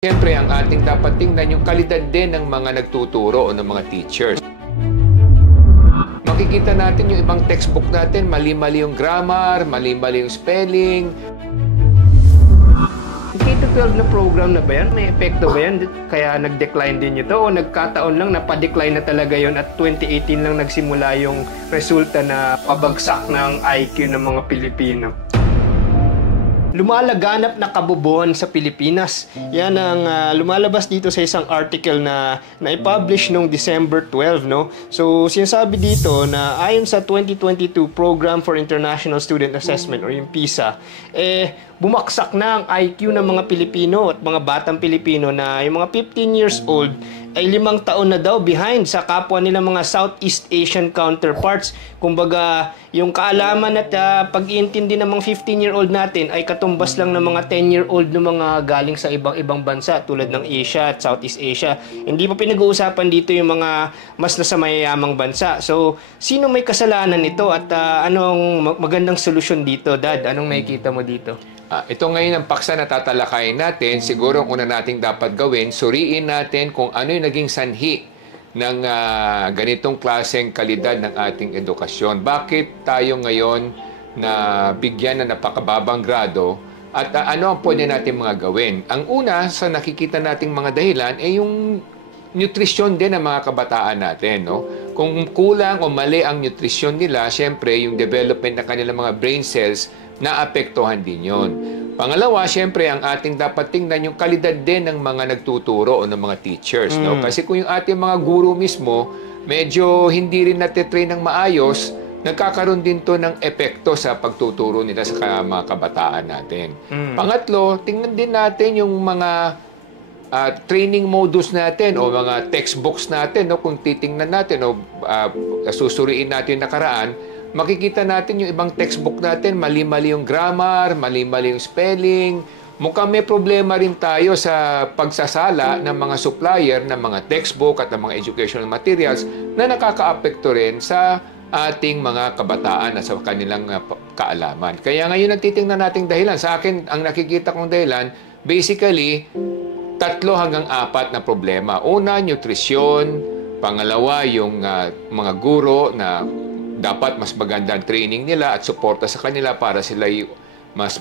Siyempre, ang ating dapat tingnan yung kalidad din ng mga nagtuturo o ng mga teachers. Makikita natin yung ibang textbook natin, mali-mali yung grammar, mali-mali yung spelling. K-12 na program na ba yan? May epekto ba yan? Kaya nag-decline din ito o nagkataon lang na pa-decline na talaga yon at 2018 lang nagsimula yung resulta na pabagsak ng IQ ng mga Pilipino? Lumalaganap na kabubuan sa Pilipinas. Yan ang lumalabas dito sa isang article na i-publish noong December 12, no? So, sinasabi dito na ayon sa 2022 Program for International Student Assessment or yung PISA, bumaksak na ang IQ ng mga Pilipino at mga batang Pilipino na yung mga 15 years old ay 5 taon na daw behind sa kapwa nila mga Southeast Asian counterparts. Kumbaga, yung kaalaman at pag-iintindi ng mga 15-year-old natin ay katumbas lang ng mga 10-year-old ng mga galing sa ibang bansa tulad ng Asia at Southeast Asia. Hindi pa pinag-uusapan dito yung mga mas nasa mayayamang bansa. So, sino may kasalanan nito at anong magandang solusyon dito, Dad? Anong nakikita mo dito? Ito ngayon ang paksa na tatalakayin natin. Siguro ang una nating dapat gawin, suriin natin kung ano yung naging sanhi ng ganitong klaseng kalidad ng ating edukasyon. Bakit tayo ngayon na bigyan na napakababang grado at ano ang pwede natin mga gawin? Ang una sa nakikita nating mga dahilan ay yung nutrisyon din ng mga kabataan natin, no? Kung kulang o mali ang nutrisyon nila, syempre yung development ng kanilang mga brain cells naapektuhan din yon. Pangalawa, syempre, ang ating dapat tingnan yung kalidad din ng mga nagtuturo o ng mga teachers. No? Kasi kung yung ating mga guro mismo, medyo hindi rin natitrain ng maayos, nagkakaroon din to ng epekto sa pagtuturo nila sa mga kabataan natin. Pangatlo, tingnan din natin yung mga training modus natin o mga textbooks natin. No? Kung titingnan natin o susuriin natin yung nakaraan, makikita natin yung ibang textbook natin, mali-mali yung grammar, mali-mali yung spelling. Mukhang may problema rin tayo sa pagsasala ng mga supplier ng mga textbook at ng mga educational materials na nakakaapekto rin sa ating mga kabataan at sa kanilang kaalaman. Kaya ngayon ang titingnan nating dahilan. Sa akin, ang nakikita kong dahilan, basically, 3 hanggang 4 na problema. Una, nutrisyon. Pangalawa, yung mga guro na dapat mas magandang training nila at suporta sa kanila para sila mas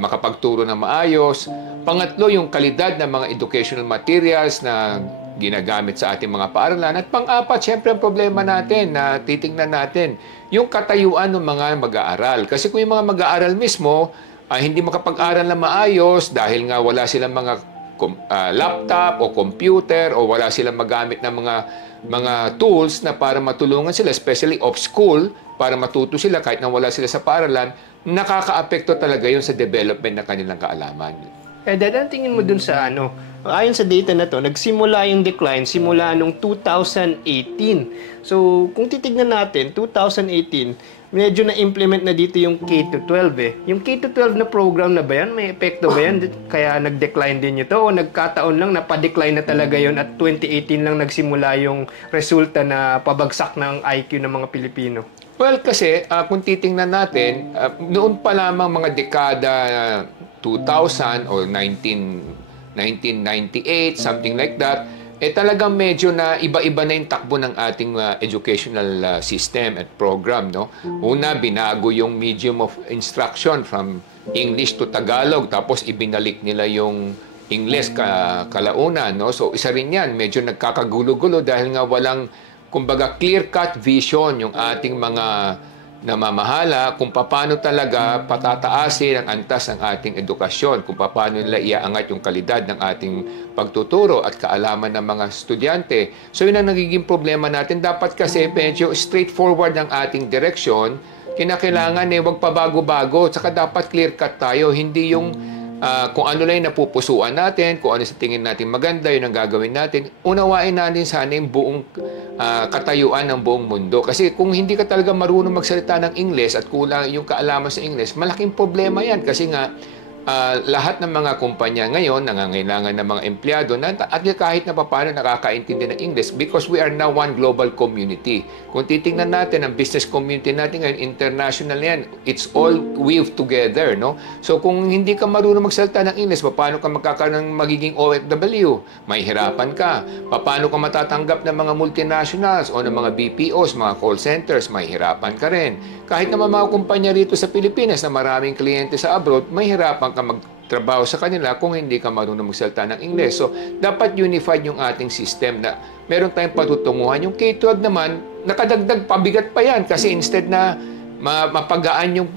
makapagturo na maayos. Pangatlo, yung kalidad ng mga educational materials na ginagamit sa ating mga paaralan. At pang-apat, syempre ang problema natin na titingnan natin, yung katayuan ng mga mag-aaral. Kasi kung yung mga mag-aaral mismo hindi makapag-aral na maayos dahil nga wala silang mga laptop o computer o wala silang magamit ng mga tools na para matulungan sila, especially off school, para matuto sila kahit na wala sila sa paaralan, nakakaapekto talaga yun sa development ng kanilang kaalaman. Dad, ang tingin mo dun sa ayon sa data na to, nagsimula yung decline simula nung 2018. So, kung titignan natin, 2018, medyo na-implement na dito yung K-12 Yung K-12 na program na ba yan? May epekto ba yan? Kaya nag-decline din ito o nagkataon lang na pa-decline na talaga yon at 2018 lang nagsimula yung resulta na pabagsak ng IQ ng mga Pilipino? Well, kasi kung titingnan natin, noon pa lamang mga dekada 2000 or 1998, something like that, talagang medyo na iba-iba na yung takbo ng ating educational system at program, no? Una, binago yung medium of instruction from English to Tagalog, tapos ibinalik nila yung English kalaunan, no? So, isa rin yan, medyo nagkakagulo-gulo dahil nga walang, kumbaga, clear-cut vision yung ating mga namamahala kung paano talaga patataasin ang antas ng ating edukasyon, kung paano nila iaangat yung kalidad ng ating pagtuturo at kaalaman ng mga estudyante. So yun ang nagiging problema natin. Dapat kasi medyo straightforward ang ating direksyon. Kinakailangan wag pabago-bago, saka dapat clear-cut tayo, hindi yung kung ano lang yung napupusuan natin, kung ano sa tingin natin maganda, yun ang gagawin natin. Unawain natin sana yung buong katayuan ng buong mundo. Kasi kung hindi ka talaga marunong magsalita ng Ingles at kulang yung kaalaman sa Ingles, malaking problema yan. Kasi nga, lahat ng mga kumpanya ngayon nangangailangan ng mga empleyado na at kahit na paano nakakaintindi ng English because we are now one global community. Kung titingnan natin ang business community natin ngayon, international yan. It's all weaved together, no? So kung hindi ka marunong magsalita ng English, paano ka magkakaroon ng magiging OFW? Mahihirapan ka. Paano ka matatanggap ng mga multinationals o ng mga BPOs, mga call centers? Mahihirapan ka rin. Kahit naman mga kumpanya rito sa Pilipinas na maraming kliyente sa abroad, mahihirapan ka magtrabaho sa kanila kung hindi ka marunong magsalita ng Ingles. So, dapat unified yung ating system na meron tayong patutunguhan. Yung K-12 naman, nakadagdag pabigat pa yan kasi instead na mapagaan yung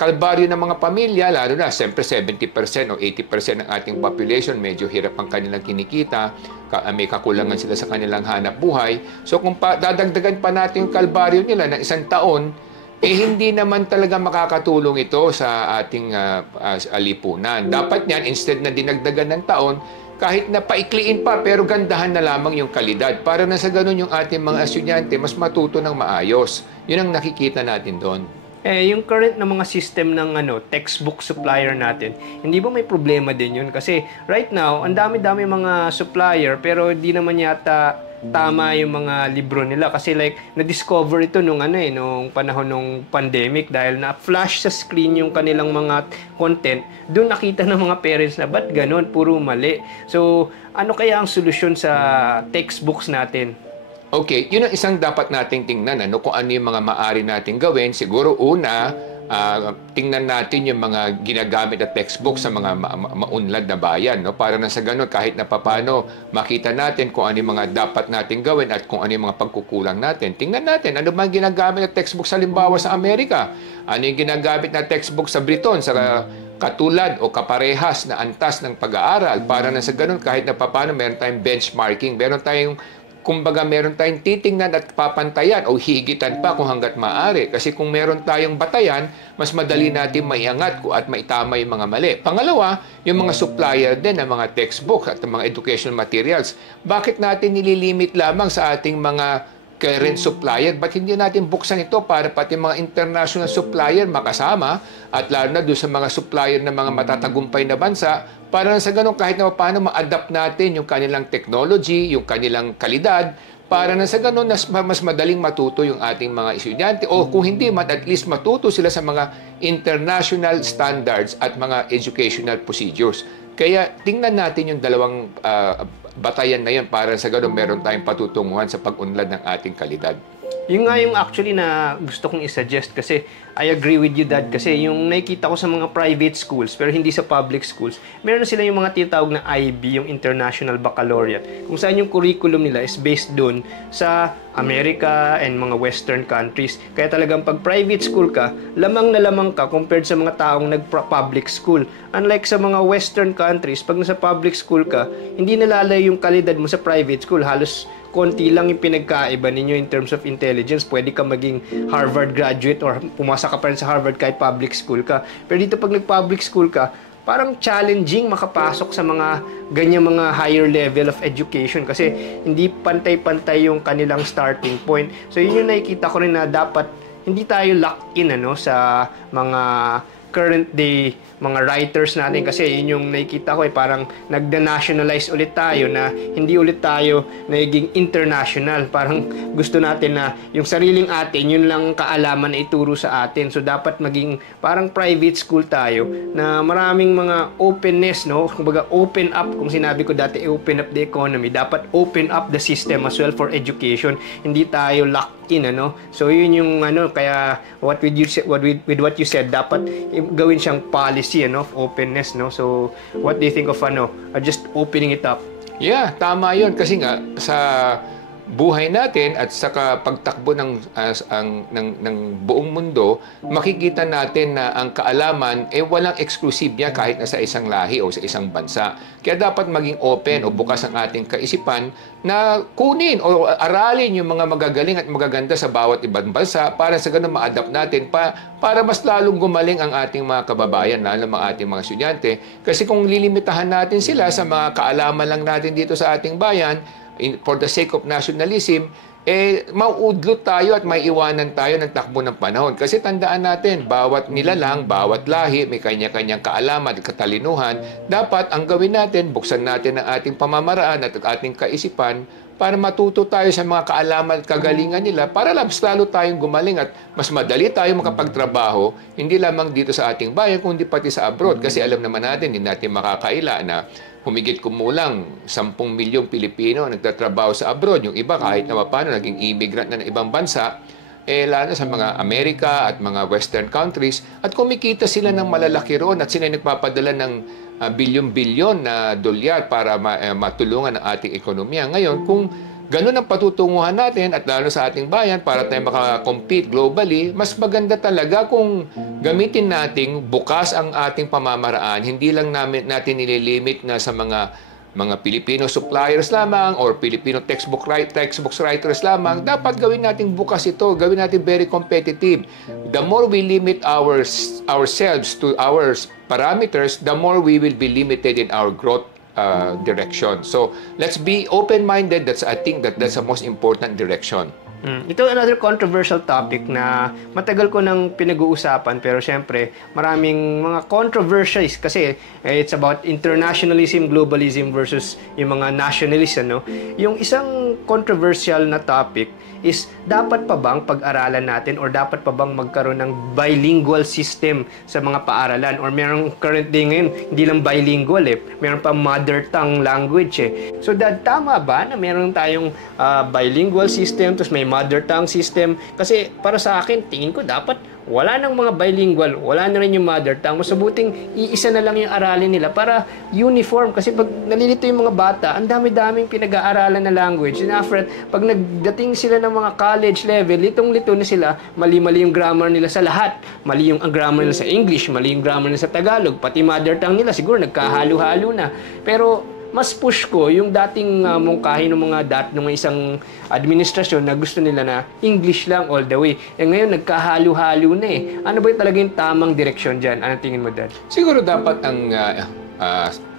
kalbaryo ng mga pamilya, lalo na, siyempre 70% o 80% ng ating population, medyo hirap ang kanilang kinikita, may kakulangan sila sa kanilang hanap buhay. So, kung dadagdagan pa natin yung kalbaryo nila ng isang taon, hindi naman talaga makakatulong ito sa ating lipunan. Dapat niyan, instead na dinagdagan ng taon, kahit na paikliin pa, pero gandahan na lamang yung kalidad. Para na sa ganun yung ating mga estudyante, mas matuto ng maayos. Yun ang nakikita natin doon. Yung current na mga system ng textbook supplier natin, hindi ba may problema din yun? Kasi right now, ang dami-dami mga supplier, pero hindi naman yata tama yung mga libro nila kasi like na-discover ito nung nung panahon ng pandemic dahil na-flash sa screen yung kanilang mga content. Doon nakita ng mga parents na ba't ganun, puro mali. So, ano kaya ang solusyon sa textbooks natin? Okay, yun ang isang dapat nating tingnan kung ano yung mga maaari nating gawin. Siguro una, tingnan natin yung mga ginagamit na textbook sa mga maunlad na bayan, no? Para na sa ganun, kahit na papano, makita natin kung ano yung mga dapat nating gawin at kung ano yung mga pagkukulang natin. Tingnan natin, ano ba ginagamit na textbook sa limbawa sa Amerika? Ano yung ginagamit na textbook sa Briton, sa katulad o kaparehas na antas ng pag-aaral? Para na sa ganun, kahit na papano, meron tayong benchmarking, meron tayong kumbaga meron tayong titingnan at papantayan o higitan pa kung hanggat maaari. Kasi kung meron tayong batayan, mas madali natin maiangat at maitama yung mga mali. Pangalawa, yung mga supplier din ng mga textbook at mga educational materials. Bakit natin nililimit lamang sa ating mga current supplier? Ba't hindi natin buksan ito para pati mga international supplier makasama at lalo na doon sa mga supplier ng mga matatagumpay na bansa para sa ganun kahit na paano ma-adapt natin yung kanilang technology, yung kanilang kalidad para na sa ganun mas madaling matuto yung ating mga estudyante o kung hindi man at least matuto sila sa mga international standards at mga educational procedures. Kaya tingnan natin yung dalawang batayan na yun para sa ganun meron tayong patutunguhan sa pag-unlad ng ating kalidad. Yung nga yung actually na gusto kong isuggest kasi I agree with you, Dad, kasi yung nakikita ko sa mga private schools pero hindi sa public schools, meron na sila yung mga tinatawag na IB, yung International Baccalaureate, kung saan yung curriculum nila is based dun sa America and mga Western countries. Kaya talagang pag private school ka, lamang na lamang ka compared sa mga taong nag-public school. Unlike sa mga Western countries, pag nasa public school ka, hindi nalalayo yung kalidad mo sa private school. Halos konti lang yung pinagkaiba ninyo in terms of intelligence. Pwede ka maging Harvard graduate or pumasa ka pa rin sa Harvard kahit public school ka. Pero dito pag nag-public school ka, parang challenging makapasok sa mga ganyan mga higher level of education kasi hindi pantay-pantay yung kanilang starting point. So yun yung nakikita ko rin na dapat hindi tayo locked in sa mga current day mga writers natin kasi yun yung nakikita ko parang nagda-nationalize ulit tayo na hindi ulit tayo naging international. Parang gusto natin na yung sariling atin, yun lang kaalaman na ituro sa atin. So dapat maging parang private school tayo na maraming mga openness, no? Kumbaga open up, kung sinabi ko dati open up the economy, dapat open up the system as well for education. Hindi tayo locked in, So yun yung kaya with what you said, dapat gawin siyang policy of openness, so what do you think of just opening it up? Yeah, tama yun kasi nga sa buhay natin at sa pagtakbo ng buong mundo, makikita natin na ang kaalaman walang exclusive niya kahit na sa isang lahi o sa isang bansa. Kaya dapat maging open o bukas ang ating kaisipan na kunin o aralin yung mga magagaling at magaganda sa bawat ibang bansa para sa ganun ma-adapt natin para mas lalong gumaling ang ating mga kababayan, lalo mga ating mga estudyante. Kasi kung lilimitahan natin sila sa mga kaalaman lang natin dito sa ating bayan, for the sake of nationalism, mauudlot tayo at may iwanan tayo ng takbo ng panahon. Kasi tandaan natin, bawat nilalang, bawat lahi, may kanya-kanyang kaalaman at katalinuhan. Dapat ang gawin natin, buksan natin ang ating pamamaraan at ating kaisipan para matuto tayo sa mga kaalaman at kagalingan nila para mas lalo tayong gumaling at mas madali tayong makapagtrabaho, hindi lamang dito sa ating bayan, kundi pati sa abroad. Kasi alam naman natin, hindi natin makakaila na humigit kumulang 10 milyong Pilipino nagtatrabaho sa abroad. Yung iba kahit na paano naging immigrant na ng ibang bansa, lalo sa mga Amerika at mga Western countries, at kumikita sila ng malalaki roon at sila nagpapadala ng bilyon-bilyon na dolyar para matulungan ang ating ekonomiya. Ngayon, kung ganun ang patutunguhan natin at lalo sa ating bayan para tayo makakompete globally, mas maganda talaga kung gamitin nating bukas ang ating pamamaraan. Hindi lang natin nililimit na sa mga Filipino suppliers lamang or Filipino textbooks writers lamang. Dapat gawin natin bukas ito, gawin natin very competitive. The more we limit ourselves to our parameters, the more we will be limited in our growth direction. So let's be open-minded. I think that's the most important direction. Ito another controversial topic na matagal ko nang pinag-uusapan pero syempre maraming mga controversies kasi it's about internationalism, globalism versus yung mga nationalism, no? Yung isang controversial na topic is dapat pa bang pag-aralan natin or dapat pa bang magkaroon ng bilingual system sa mga paaralan or merong current day ngayon hindi lang bilingual meron pa mother tongue language So tama ba na meron tayong bilingual system tapos may mother tongue system? Kasi para sa akin tingin ko dapat wala nang mga bilingual, wala na rin yung mother tongue. Mas mabuting iisa na lang yung aralin nila para uniform. Kasi pag nalilito yung mga bata, ang dami-daming pinag-aaralan na language. And after, pag nagdating sila ng mga college level, litong-lito na sila, mali-mali yung grammar nila sa lahat. Mali yung grammar nila sa English, mali yung grammar nila sa Tagalog, pati mother tongue nila, siguro nagkahalo-halo na. Pero mas push ko yung dating mungkahi ng mga isang administrasyon na gusto nila na English lang all the way. Ngayon, nagkahalo-halo na Ano ba yung talaga yung tamang direksyon dyan? Ano tingin mo, Dad? Siguro dapat ang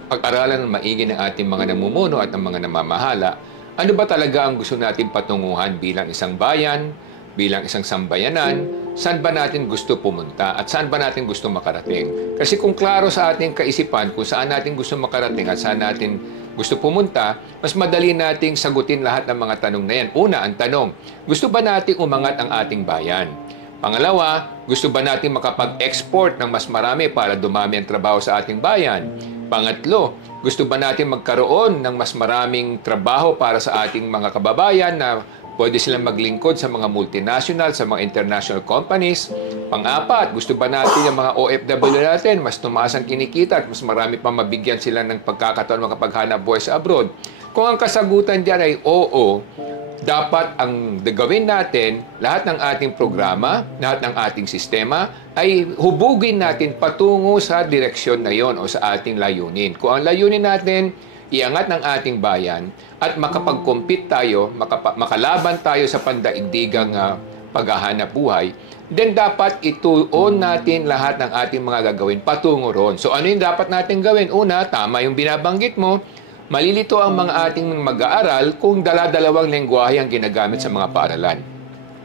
pag-aralan ng maigi ng ating mga namumuno at ng mga namamahala. Ano ba talaga ang gusto natin patunguhan bilang isang bayan, bilang isang sambayanan, saan ba natin gusto pumunta at saan ba natin gusto makarating. Kasi kung klaro sa ating kaisipan kung saan natin gusto makarating at saan natin gusto pumunta, mas madali nating sagutin lahat ng mga tanong na yan. Una, ang tanong, gusto ba nating umangat ang ating bayan? Pangalawa, gusto ba nating makapag-export ng mas marami para dumami ang trabaho sa ating bayan? Pangatlo, gusto ba natin magkaroon ng mas maraming trabaho para sa ating mga kababayan na pwede silang maglingkod sa mga multinational, sa mga international companies. Pang-apat, gusto ba natin yung mga OFW natin, mas tumaas ang kinikita at mas marami pa mabigyan sila ng pagkakataon makapaghanap buhay sa abroad? Kung ang kasagutan dyan ay oo, dapat ang gawin natin, lahat ng ating programa, lahat ng ating sistema, ay hubugin natin patungo sa direksyon na yon o sa ating layunin. Kung ang layunin natin, iangat ng ating bayan at makapag-compete tayo, makalaban tayo sa pandaigdigang paghahanap buhay, then dapat ituon natin lahat ng ating mga gagawin patungo ron. So ano yung dapat natin gawin? Una, tama yung binabanggit mo, malilito ang mga ating mag-aaral kung dala-dalawang lengguwahe ang ginagamit sa mga paaralan.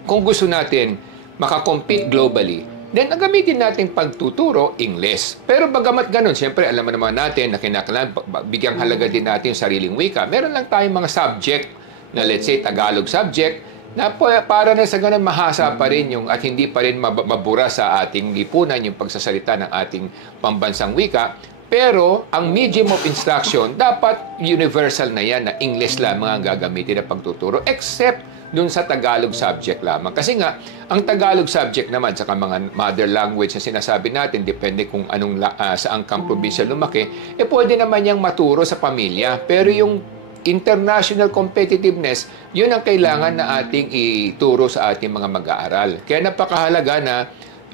Kung gusto natin makakompete globally, then, ang gamitin natin pagtuturo, English. Pero bagamat ganun, siyempre, alam naman natin na kinakailangan bigyang halaga din natin yung sariling wika. Meron lang tayong mga subject na let's say Tagalog subject na para na sa ganun mahasa pa rin yung at hindi pa rin mabura sa ating lipunan yung pagsasalita ng ating pambansang wika. Pero ang medium of instruction dapat universal na yan na English lamang ang gagamitin na pagtuturo except dun sa Tagalog subject lamang. Kasi nga, ang Tagalog subject naman sa mga mother language na sinasabi natin, depende kung saan kang probinsya lumaki, pwede naman niyang maturo sa pamilya. Pero yung international competitiveness, yun ang kailangan na ating ituro sa ating mga mag-aaral. Kaya napakahalaga na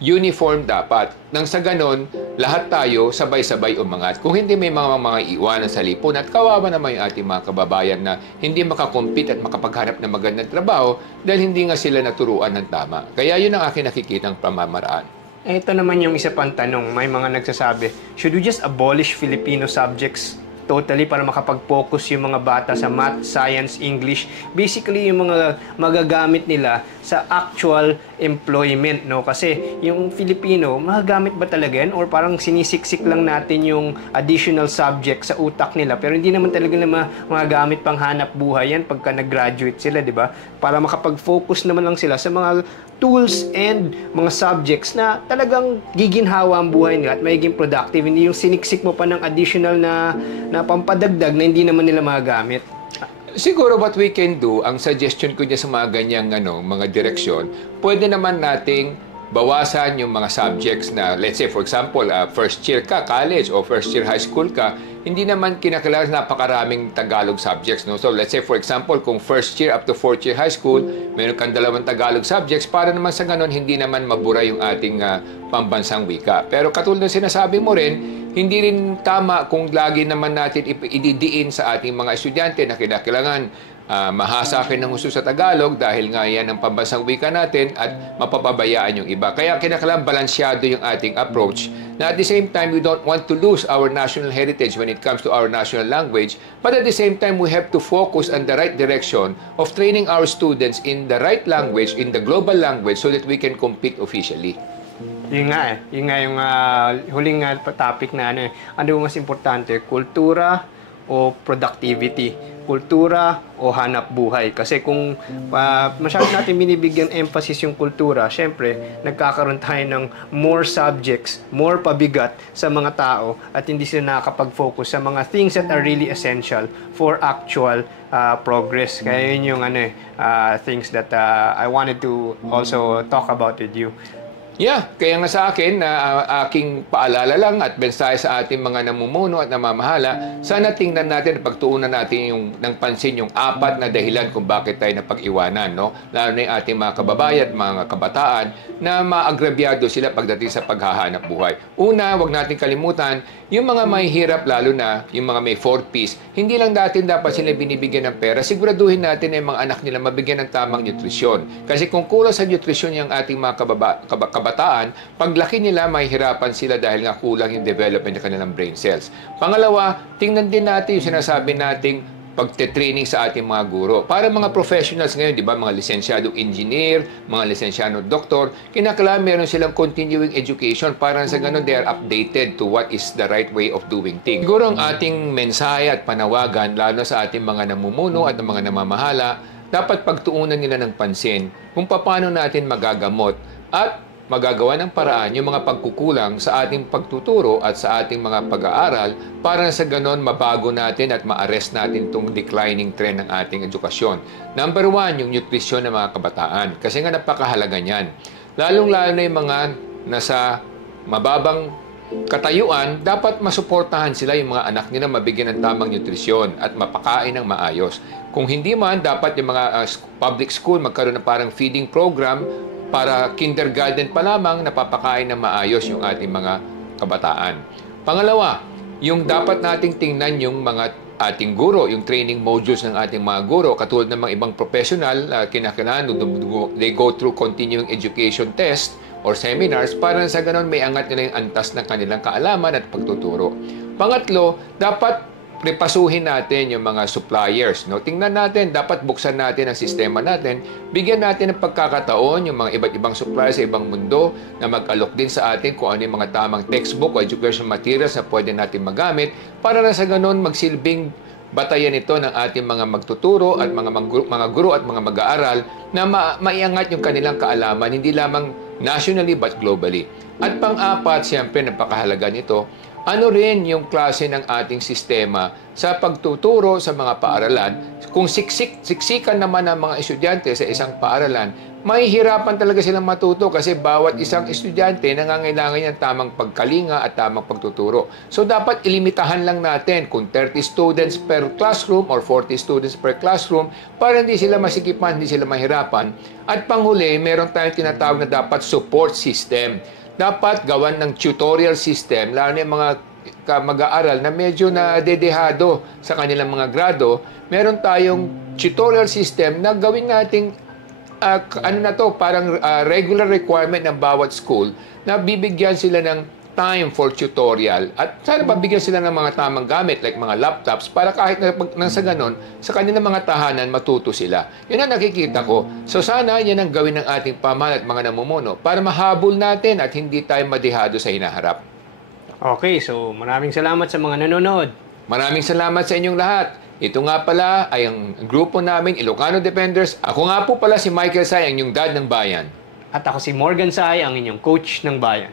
uniform dapat. Nang sa ganon, lahat tayo sabay-sabay umangat. Kung hindi may mga iwanan sa lipon at kawawa naman yung ating mga kababayan na hindi makakompete at makapaghanap ng magandang trabaho dahil hindi nga sila naturuan ng tama. Kaya yun ang aking nakikitang pamamaraan. Ito naman yung isa pang tanong. May mga nagsasabi, should we just abolish Filipino subjects? totally para makapag-focus yung mga bata sa math, science, English. Basically, yung mga magagamit nila sa actual employment, no? Kasi yung Filipino, magagamit ba talaga yan? Or parang sinisiksik lang natin yung additional subject sa utak nila, pero hindi naman talaga na magagamit pang hanap buhay yan pagka nag-graduate sila, di ba? Para makapag-focus naman lang sila sa mga tools and mga subjects na talagang giginhawa ang buhay nila at magiging productive. Hindi yung siniksik mo pa ng additional na pampadagdag na hindi naman nila magagamit. Siguro what we can do, ang suggestion ko niya sa mga ganyang mga direksyon, pwede naman nating bawasan yung mga subjects na, let's say, for example, first year ka, college, o first year high school ka, hindi naman kinakailangan napakaraming Tagalog subjects. No? So, let's say, for example, kung first year up to fourth year high school, meron kang 2 Tagalog subjects, para naman sa ganon, hindi naman mabura yung ating pambansang wika. Pero katulad ng sinasabi mo rin, hindi rin tama kung lagi naman natin ididiin sa ating mga estudyante na kinakailangan mahasa akin ng husto sa Tagalog dahil nga yan ang pambansang wika natin at mapapabayaan yung iba. Kaya kinakailangan balansyado yung ating approach na at the same time, we don't want to lose our national heritage when it comes to our national language, but at the same time, we have to focus on the right direction of training our students in the right language, in the global language, so that we can compete officially. Yun nga yung huling topic na ano mas importante, kultura o productivity, kultura o hanap buhay. Kasi kung masyado natin binibigyan emphasis yung kultura, syempre nagkakaroon tayo ng more subjects, more pabigat sa mga tao at hindi sila nakakapag-focus sa mga things that are really essential for actual progress. Kaya yun yung things that I wanted to also talk about with you. Yeah, kaya nga sa akin na aking paalala lang at mensahe sa ating mga namumuno at namamahala, sana tingnan natin at pagtuunan natin ng pansin yung 4 na dahilan kung bakit tayo napag-iwanan, no? Lalo na yung ating mga kababayan, mga kabataan na maagrabyado sila pagdating sa paghahanap buhay. Una, wag natin kalimutan, yung mga may hirap, lalo na yung mga may 4Ps, hindi lang natin dapat sila binibigyan ng pera, siguraduhin natin na yung mga anak nila mabigyan ng tamang nutrisyon. Kasi kung kulang sa nutrisyon yung ating mga kabataan, paglaki nila, mahihirapan sila dahil nga kulang yung development ng kanilang brain cells. Pangalawa, tingnan din natin yung sinasabi nating pagte-training sa ating mga guro. Para mga professionals ngayon, di ba, mga lisensyadong engineer, mga lisensyadong doktor, kinakailangan meron silang continuing education para sa ganun they are updated to what is the right way of doing things. Siguro ang ating mensahe at panawagan, lalo sa ating mga namumuno at mga namamahala, dapat pagtuunan nila ng pansin kung paano natin magagamot at magagawa ng paraan yung mga pagkukulang sa ating pagtuturo at sa ating mga pag-aaral para sa ganon mabago natin at ma-arrest natin itong declining trend ng ating edukasyon. Number 1, yung nutrisyon ng mga kabataan. Kasi nga napakahalaga niyan. Lalong-lalo na yung mga nasa mababang katayuan, dapat masuportahan sila yung mga anak nila mabigyan ng tamang nutrisyon at mapakain ng maayos. Kung hindi man, dapat yung mga public school magkaroon ng parang feeding program para kindergarten pa lamang napapakain ng maayos yung ating mga kabataan. Pangalawa, yung dapat nating tingnan yung mga ating guro, yung training modules ng ating mga guro, katulad ng mga ibang professional, kinakailangan they go through continuing education test or seminars para sa ganon may angat nila yung antas ng kanilang kaalaman at pagtuturo. Pangatlo, dapat repasuhin natin yung mga suppliers. No? Tingnan natin, dapat buksan natin ang sistema natin, bigyan natin ng pagkakataon yung mga iba't ibang suppliers sa ibang mundo na mag-alok din sa atin kung ano yung mga tamang textbook o education materials na pwede natin magamit para na sa ganun magsilbing batayan ito ng ating mga magtuturo at mga guro at mga mag-aaral na maiangat yung kanilang kaalaman, hindi lamang nationally but globally. At pang-apat, siyempre, napakahalaga nito, ano rin yung klase ng ating sistema sa pagtuturo sa mga paaralan. Kung siksikan naman ang mga estudyante sa isang paaralan, mahihirapan talaga silang matuto kasi bawat isang estudyante nangangailangan ng tamang pagkalinga at tamang pagtuturo. So dapat ilimitahan lang natin kung 30 students per classroom or 40 students per classroom para hindi sila masikipan, hindi sila mahirapan. At panghuli, meron tayong tinatawag na dapat support system. Dapat gawan ng tutorial system, lalo na yung mga mag-aaral na medyo nadedehado sa kanilang mga grado, meron tayong tutorial system na gawin nating parang regular requirement ng bawat school na bibigyan sila ng time for tutorial at sana pabigyan sila ng mga tamang gamit like mga laptops para kahit na sa ganon, sa kanilang mga tahanan matuto sila. Yun ang nakikita ko. So sana yan ang gawin ng ating pamahalaan at mga namumuno para mahabol natin at hindi tayo madihado sa hinaharap. Okay, so maraming salamat sa mga nanonood. Maraming salamat sa inyong lahat. Ito nga pala ay ang grupo namin, Ilocano Defenders. Ako nga po pala si Michael Say, ang inyong dad ng bayan. At ako si Morgan Sai, ang inyong coach ng bayan.